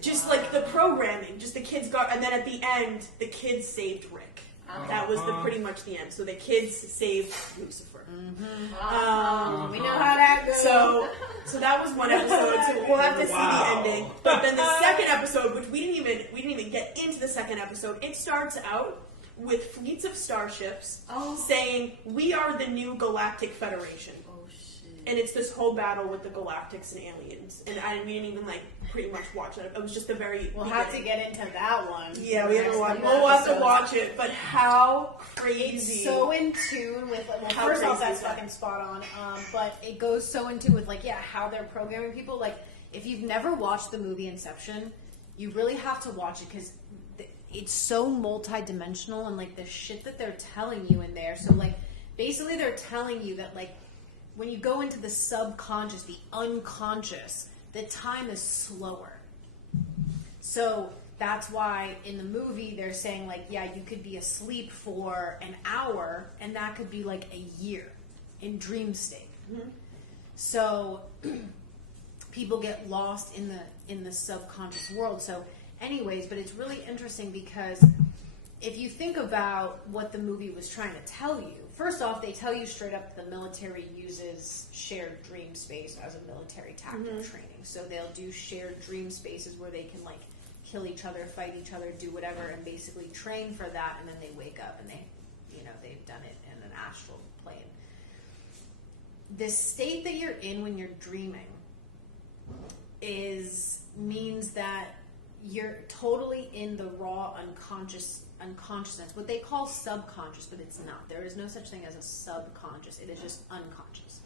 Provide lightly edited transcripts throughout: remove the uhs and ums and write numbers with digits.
Just like the programming, just the kids got, and then at the end, the kids saved Rick. That was pretty much the end. So the kids saved Lucifer. We know how that goes. So that was one episode. So we'll have to see the ending. But then the second episode, which we didn't even get into the second episode. It starts out with fleets of starships saying, "We are the new Galactic Federation." And it's this whole battle with the Galactics and aliens. And we didn't even, pretty much watch it. It was just the very We'll have to get into that one. Yeah, we haven't watched it. We'll have to watch it. But how crazy. It's so in tune with, first off, that's fucking spot on. But it goes so in tune with, how they're programming people. If you've never watched the movie Inception, you really have to watch it because it's so multi-dimensional and, the shit that they're telling you in there. So, basically they're telling you that, when you go into the subconscious, the unconscious, the time is slower. So that's why in the movie they're saying you could be asleep for an hour and that could be a year in dream state. Mm-hmm. So people get lost in the subconscious world. So anyways, but it's really interesting because if you think about what the movie was trying to tell you, first off, they tell you straight up the military uses shared dream space as a military tactic training. So they'll do shared dream spaces where they can kill each other, fight each other, do whatever, and basically train for that. And then they wake up and they've done it in an astral plane. The state that you're in when you're dreaming means that you're totally in the raw unconsciousness, what they call subconscious, but it's not. There is no such thing as a subconscious. It is just unconscious.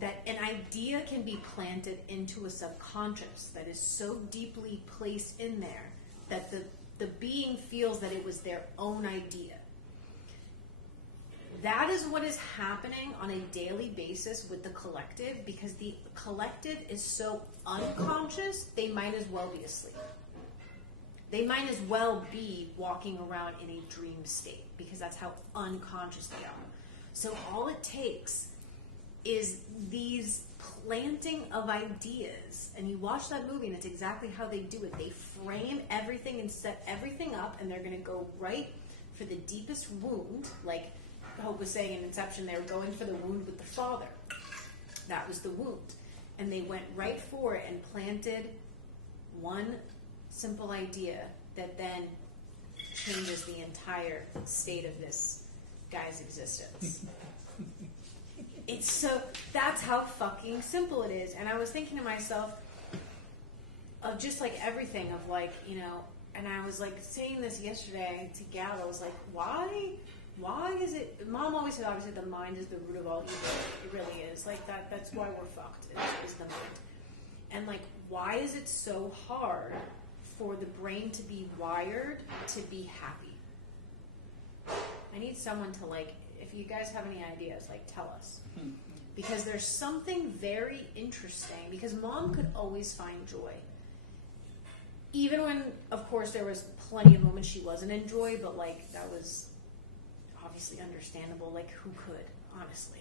That an idea can be planted into a subconscious that is so deeply placed in there that the being feels that it was their own idea. That is what is happening on a daily basis with the collective, because the collective is so unconscious, they might as well be asleep. They might as well be walking around in a dream state because that's how unconscious they are. So all it takes is these planting of ideas. And you watch that movie and it's exactly how they do it. They frame everything and set everything up, and they're going to go right for the deepest wound. Like Hope was saying in Inception, they were going for the wound with the father. That was the wound. And they went right for it and planted one simple idea that then changes the entire state of this guy's existence. It's so, that's how fucking simple it is. And I was thinking to myself of just everything of and I was saying this yesterday to Gal. I was why is it, Mom always said obviously the mind is the root of all evil. It really is. That's why we're fucked, is the mind. And why is it so hard for the brain to be wired to be happy? I need someone to if you guys have any ideas, tell us. Because there's something very interesting, because Mom could always find joy. Even when, of course, there was plenty of moments she wasn't in joy, but that was obviously understandable. Who could, honestly?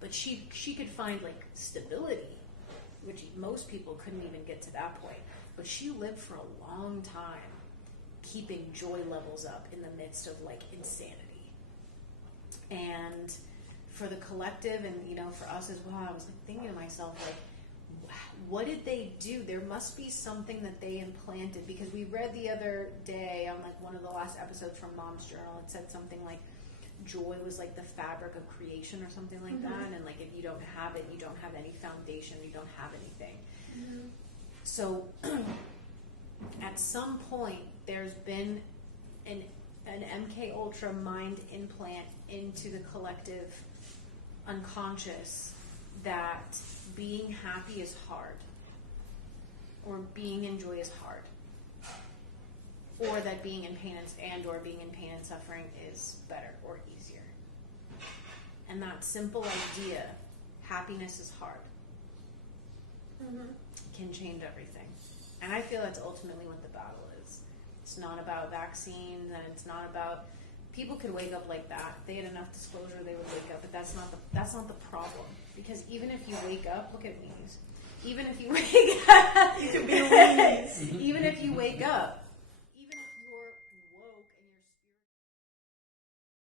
But she could find stability, which most people couldn't even get to that point. But she lived for a long time keeping joy levels up in the midst of insanity. And for the collective and for us as well, I was thinking to myself what did they do? There must be something that they implanted, because we read the other day on one of the last episodes from Mom's Journal. It said something joy was the fabric of creation or something like that, and if you don't have it, you don't have any foundation, you don't have anything. So at some point there's been an MK Ultra mind implant into the collective unconscious that being happy is hard, or being in joy is hard, or that being in pain or being in pain and suffering is better or easier. And that simple idea, happiness is hard, can change everything. And I feel that's ultimately what the battle is. It's not about vaccines, and it's not about, people could wake up like that. If they had enough disclosure, they would wake up, but that's not the problem. Because even if you wake up, look at me, even if you wake up, You can be Louise. even if you wake up